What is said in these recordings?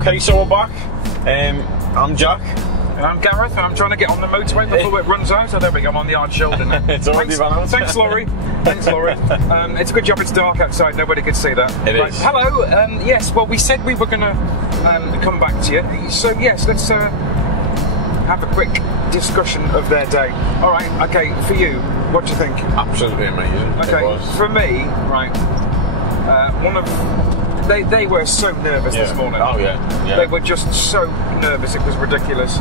Okay, so we're back. I'm Jack. And I'm Gareth, and I'm trying to get on the motorway before it runs out. Oh, there we go, I'm on the hard shoulder now. It's already run out. Thanks, Laurie. Thanks, Laurie. It's a good job it's dark outside, nobody could see that. It is. Hello, yes, well, we said we were going to come back to you. So, yes, let's have a quick discussion of their day. All right, okay, for you, what do you think? Absolutely amazing. Okay, for me, right, they were so nervous this morning. Oh, yeah. They were just so nervous, it was ridiculous.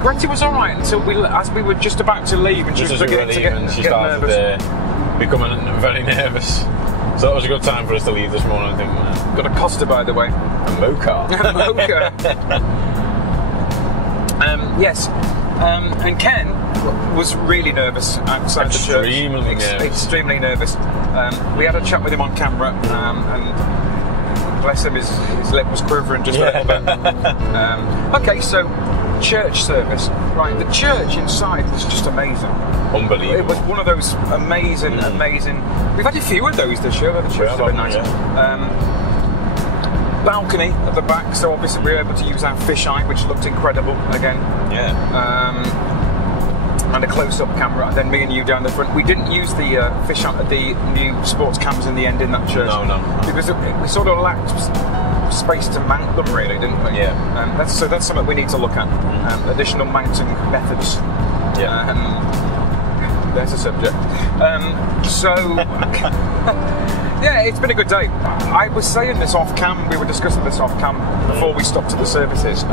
Gretta was alright until as we were just about to leave, and she was beginning to get nervous. Becoming very nervous. So that was a good time for us to leave this morning, I think. Got a Costa, by the way. A mocha. A mocha. Yes. And Ken was really nervous outside the church. Extremely nervous. We had a chat with him on camera, and bless him, his lip was quivering just a little bit. Okay, so church service. Right, the church inside was just amazing. Unbelievable. It was one of those amazing. We've had a few of those this year. The church has been nice. Balcony at the back, so obviously we were able to use our fisheye, which looked incredible again. Yeah. And a close-up camera, and then me and you down the front. We didn't use the the new sports cams in the end in that church. No. Because we sort of lacked space to mount them, really, didn't we? Yeah. That's something we need to look at. Additional mounting methods. Yeah. There's a subject. Yeah, it's been a good day. I was saying this off cam. We were discussing this off cam before we stopped at the services.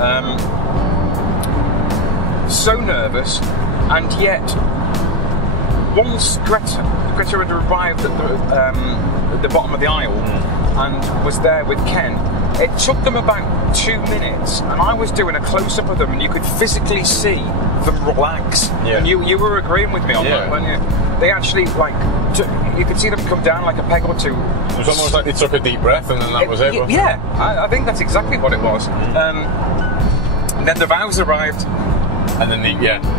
So nervous. And yet, once Gretta had arrived at the bottom of the aisle and was there with Ken, it took them about 2 minutes, and I was doing a close-up of them, and you could physically see them relax. Yeah. And you were agreeing with me on that, weren't you? They actually, you could see them come down like a peg or two. It was almost like they took a deep breath, and then that was it. Yeah, I think that's exactly what it was. And then the vows arrived. And then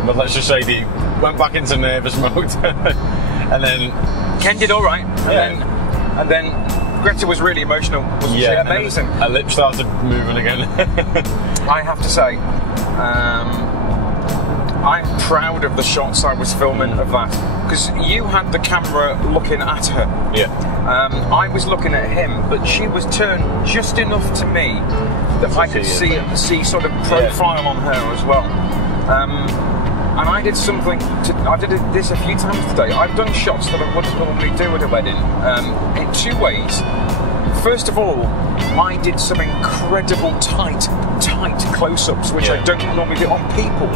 but let's just say they went back into nervous mode. And then Ken did all right. And then Gretta was really emotional. Wasn't she? Amazing. Her lips started moving again. I have to say, I'm proud of the shots I was filming of that, because you had the camera looking at her. Yeah. I was looking at him, but she was turned just enough to me that I could see sort of profile on her as well. And I did this a few times today. I've done shots that I wouldn't normally do at a wedding in two ways. First of all, I did some incredible tight close-ups, which I don't normally do on people.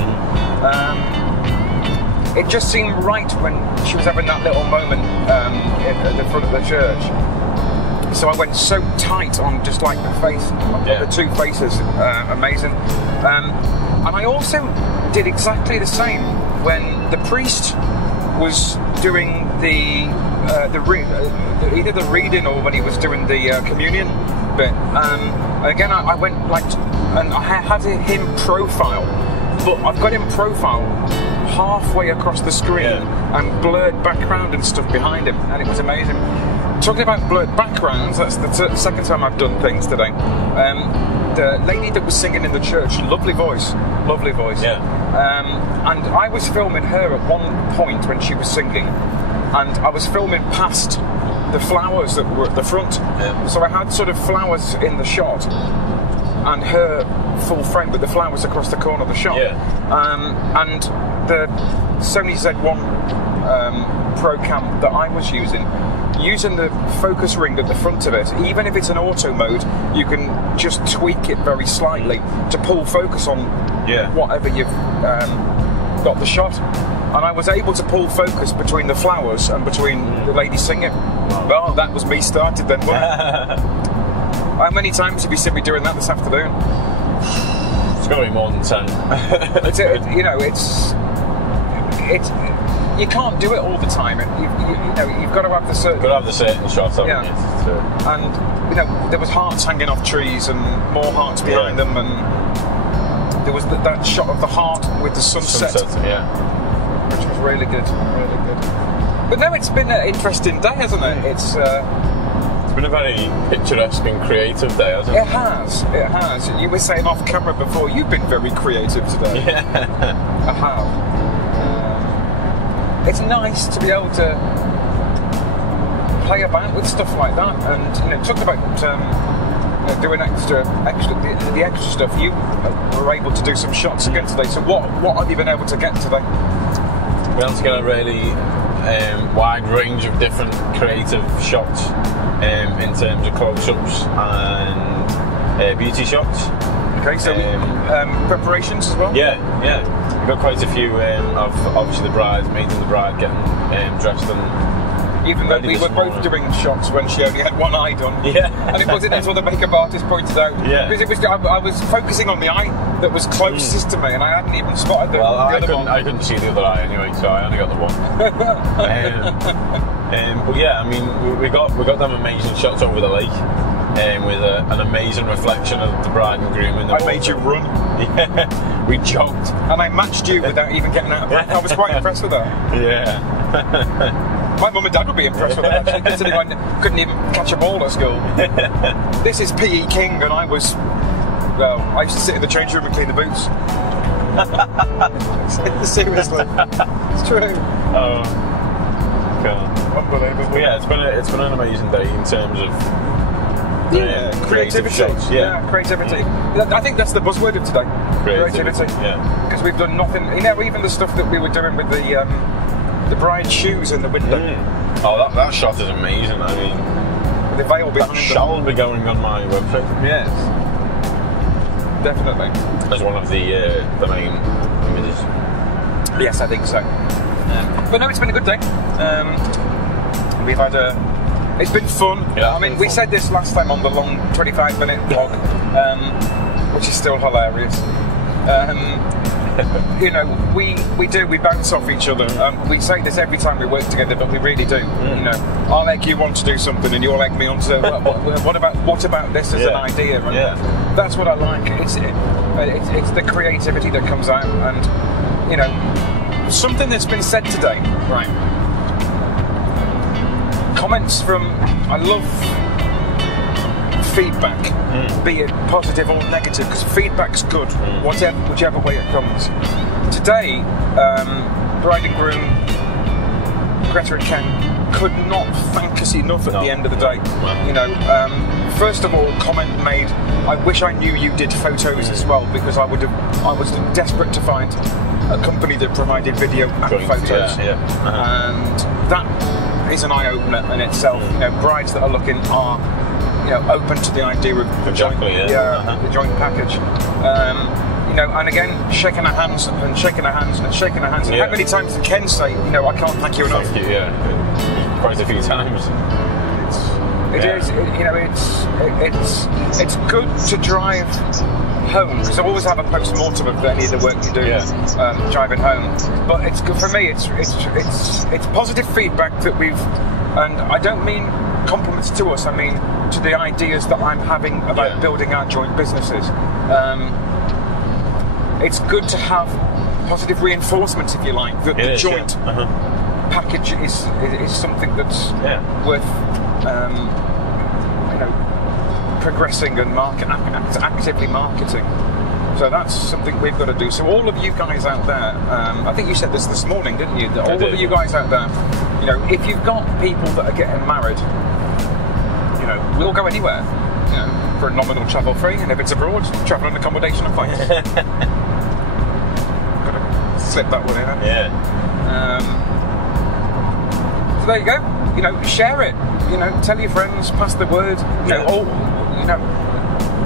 It just seemed right when she was having that little moment at the front of the church. So I went so tight on just like the face, the two faces, amazing. And I also did exactly the same when the priest was doing either the reading or when he was doing the communion bit. Again, I went and I had him profile, but I've got him profile halfway across the screen and blurred background and stuff behind him, and it was amazing. Talking about blurred backgrounds, that's the second time I've done things today. The lady that was singing in the church, lovely voice. Yeah. And I was filming her at one point when she was singing, and I was filming past the flowers that were at the front. Yeah. So I had sort of flowers in the shot, and her full frame with the flowers across the corner of the shot. Yeah. And the Sony Z1 Pro Cam that I was using the focus ring at the front of it, even if it's an auto mode, you can just tweak it very slightly to pull focus on whatever you've got the shot. And I was able to pull focus between the flowers and between the lady singing. Well, that was me started then, wasn't it? How many times have you seen me doing that this afternoon? It's got to be more than 10. You can't do it all the time. You've got to have the certain. Got to have the certain shots. And there was hearts hanging off trees and more hearts behind them, and there was that shot of the heart with the sunset. Which was really good. But no, it's been an interesting day, hasn't it? It's It's been a very picturesque and creative day, hasn't it? It has. It has. You were saying off camera before, you've been very creative today. Yeah. I have. It's nice to be able to play about with stuff like that, and talking about doing the extra stuff. You were able to do some shots again today. So what have you been able to get today? We're able to get a really wide range of different creative shots in terms of close-ups and beauty shots. Okay, so preparations as well? Yeah. We've got quite a few of obviously the bridesmaids and the bride getting dressed and. Even though we were both doing shots when she only had one eye done. Yeah. And it wasn't until the makeup artist pointed out. Yeah. Because I was focusing on the eye that was closest to me, and I hadn't even spotted the other one. I couldn't see the other eye anyway, so I only got the one. But yeah, I mean, we got them amazing shots over the lake, with an amazing reflection of the bride and groom in the water. I made you run. Yeah. We joked. And I matched you without even getting out of breath. I was quite impressed with that. Yeah. My mum and dad would be impressed with that, actually, considering I couldn't even catch a ball at school. This is PE King, and I used to sit in the change room and clean the boots. Seriously. It's true. Oh, God. Unbelievable. But yeah, it's been an amazing day in terms of creativity. Shots. Yeah, creativity. I think that's the buzzword of today. Creativity. Yeah. Because we've done nothing, even the stuff that we were doing with the bride's shoes in the window. Oh, that shot is amazing. I mean, the veil behind that shall be going on my website. Yes, definitely. As one of the main images. Yes, I think so. But no, it's been a good day. We've had it's been fun. Yeah, I mean, we said this last time on the long 25-minute vlog, which is still hilarious. We bounce off each other. We say this every time we work together, but we really do. I'll egg you on to do something, and you'll egg me on to what about this as an idea? And that's what I like. It's the creativity that comes out, and something that's been said today. Right. Comments from I love feedback, be it positive or negative, because feedback's good, whichever way it comes. Today, bride and groom, Gretta Ken, could not thank us enough at the end of the day. First of all, comment made, I wish I knew you did photos as well, because I was desperate to find a company that provided video and photos. And that is an eye-opener in itself. Brides that are looking are open to the idea of the joint package. And again, shaking our hands and shaking our hands and shaking our hands. And how many times did Ken say, I can't thank you enough? Thank you, quite a few times. It's good to drive home, because I always have a post-mortem of any of the work you do driving home. But it's good for me. It's positive feedback that and I don't mean compliments to us. I mean to the ideas that I'm having about building our joint businesses. It's good to have positive reinforcement, if you like, that the joint package is something that's worth progressing and actively marketing. So that's something we've got to do. So all of you guys out there, I think you said this morning, didn't you? That all of you guys out there, if you've got people that are getting married, we'll go anywhere, for a nominal travel free, and if it's abroad, travel and accommodation and flights. Got to slip that one in. So there you go. Share it. Tell your friends, pass the word.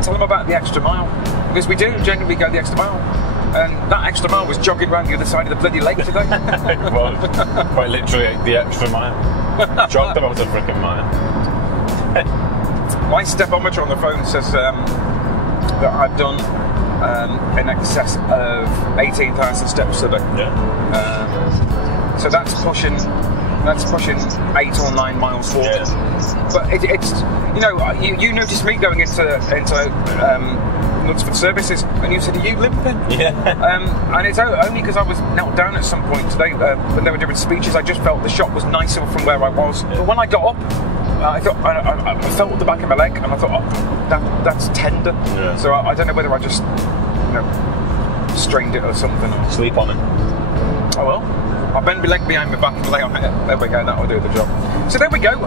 Tell them about the extra mile, because we do genuinely go the extra mile. And that extra mile was jogging around the other side of the bloody lake today. It was quite literally the extra mile. Jogged about a freaking mile. My stepometer on the phone says that I've done in excess of 18,000 steps today. So that's pushing 8 or 9 miles forward. But it's you noticed me going into Lunsford Services, and you said, "Are you limping?" And it's only because I was knelt down at some point today when they were doing speeches. I just felt the shot was nicer from where I was. But when I got up, I thought I felt the back of my leg, and I thought that's tender. Yeah. So I don't know whether I just strained it or something. Sleep on it. Oh well. I'll bend my leg behind my back and lay on it. There we go, that'll do the job. So there we go.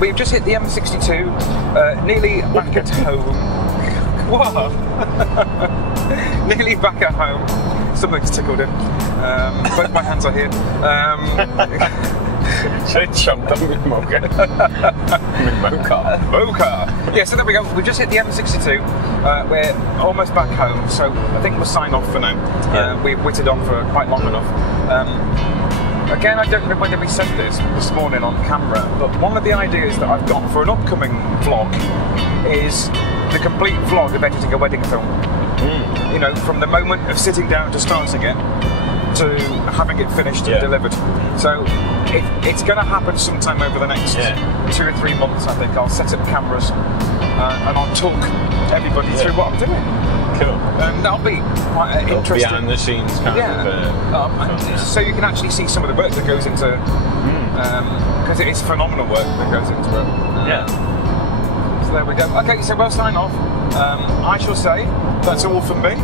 We've just hit the M62, nearly back at home. What? Nearly back at home. Something's tickled in. Both my hands are here. Should have jumped on my mocha. Mocha. Yeah, so there we go. We've just hit the M62. We're almost back home, so I think we'll sign off for now. Yeah. We've witted on for quite long enough. Again, I don't know whether we said this morning on camera, but one of the ideas that I've got for an upcoming vlog is the complete vlog of editing a wedding film. You know, from the moment of sitting down to starting it to having it finished and delivered. So it's going to happen sometime over the next 2 or 3 months, I think. I'll set up cameras and I'll talk everybody through what I'm doing. Cool. That'll be quite interesting. Behind the scenes kind of. So you can actually see some of the work that goes into, because it is phenomenal work that goes into it. So there we go. Okay, so we'll sign off. I shall say that's all from me.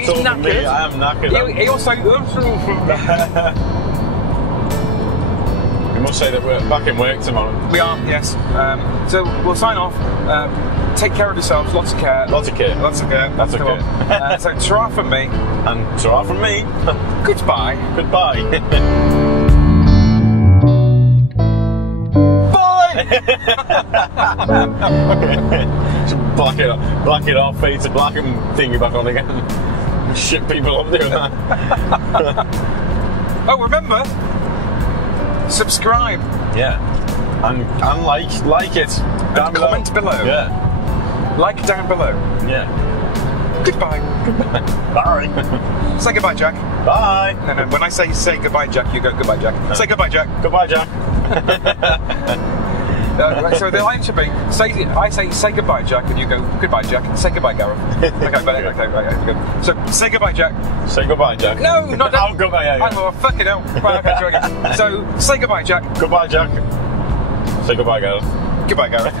He's knackered. Me. I am knackered. He'll say that's all from me. We must say that we're back in work tomorrow. We are, yes. So we'll sign off. Take care of yourselves. Lots of care. Lots of care. Lots of care. Lots of care. So ta-ra from me. And ta-ra from me. Goodbye. Goodbye. Just black it off, fade to black and thingy back on again. Shit people up doing that. Oh, remember, subscribe. Yeah. And like it. And comment below. Yeah. Like down below. Yeah. Goodbye. Goodbye. Bye. Say goodbye, Jack. Bye. No, when I say goodbye, Jack, you go goodbye, Jack. Say goodbye, Jack. Goodbye, Jack. So the line should be, I say goodbye, Jack, and you go goodbye, Jack. Say goodbye, Gareth. Okay, good. So say goodbye, Jack. Say goodbye, Jack. No, not that. Oh, goodbye, yeah. Oh, fucking hell. Right, okay, try again. So say goodbye, Jack. Goodbye, Jack. Say goodbye, Gareth. Goodbye, Gareth.